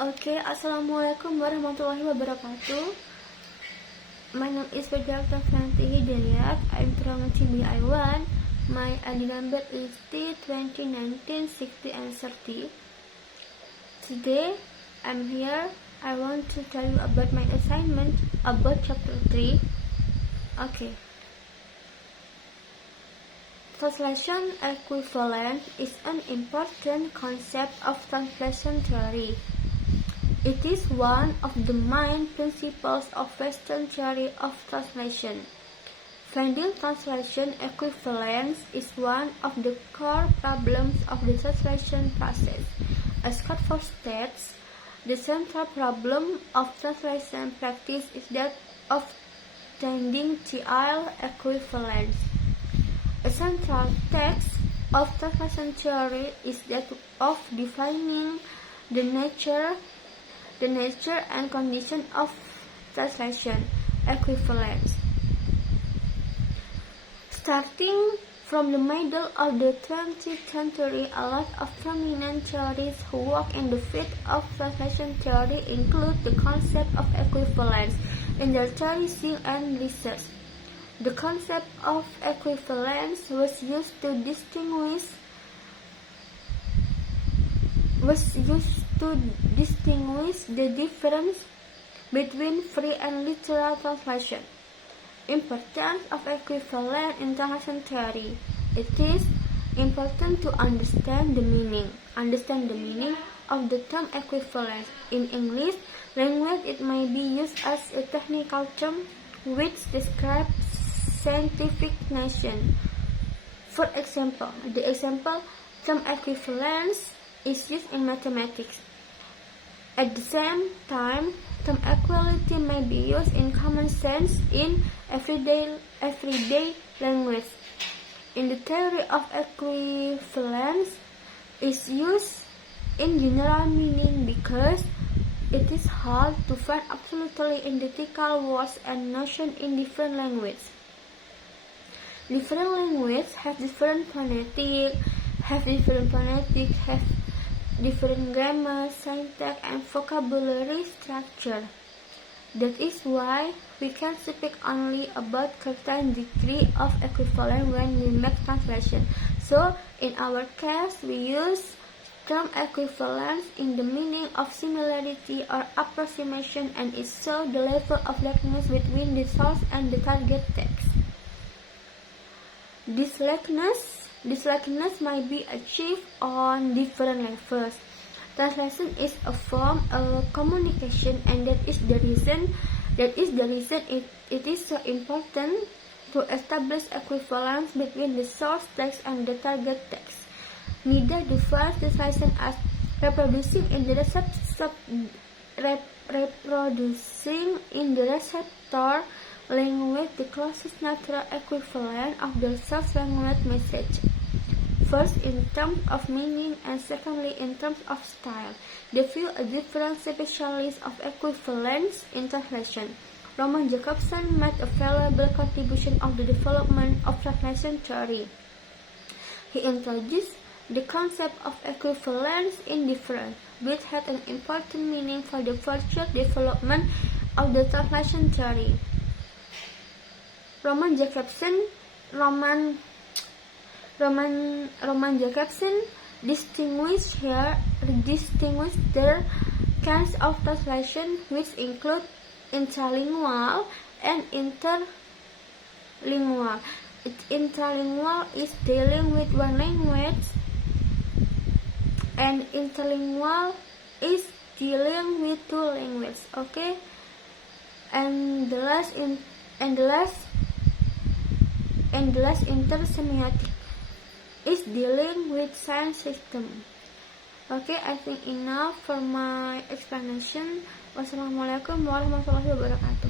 Okay, Assalamualaikum warahmatullahi wabarakatuh. My name is Dr. Fanti Hidayat. I'm from TBI1. My ID number is T201960 and 30. Today, I'm here. I want to tell you about my assignment about chapter 3. Okay. Translation equivalence is an important concept of translation theory. It is one of the main principles of Western theory of translation. Finding translation equivalence is one of the core problems of the translation process. As Crawford states, the central problem of translation practice is that of finding TL equivalence. A central text of translation theory is that of defining the nature and condition of translation equivalence. Starting from the middle of the 20th century, a lot of prominent theorists who work in the field of translation theory include the concept of equivalence in their theorizing and research. The concept of equivalence was used to distinguish the difference between free and literal translation. Importance of equivalence in translation theory. It is important to understand the meaning of the term equivalence. In English language, it may be used as a technical term which describes scientific notion. For example, the example term equivalence is used in mathematics. At the same time, term equality may be used in common sense in everyday language. In the theory of equivalence is used in general meaning because it is hard to find absolutely identical words and notions in different languages. Different languages have different phonetics, have different grammar, syntax, and vocabulary structure. That is why we can speak only about certain degree of equivalence when we make translation. So, in our case, we use term equivalence in the meaning of similarity or approximation, and it shows the level of likeness between the source and the target text. This likeness might be achieved on different levels. Translation is a form of communication, and that is the reason it is so important to establish equivalence between the source text and the target text. Neither defines translation as reproducing in the receptor language the closest natural equivalent of the source language message. First in terms of meaning and secondly in terms of style. The few are different specialists of equivalence in translation. Roman Jakobson made a valuable contribution of the development of translation theory. He introduced the concept of equivalence indifference, which had an important meaning for the further development of the translation theory. Roman Jakobson distinguished their kinds of translation, which include intralingual and interlingual. Intralingual is dealing with one language, and interlingual is dealing with two languages. Okay, and the last intersemiotic is dealing with sign system. Okay, I think enough for my explanation. Wassalamualaikum warahmatullahi wabarakatuh.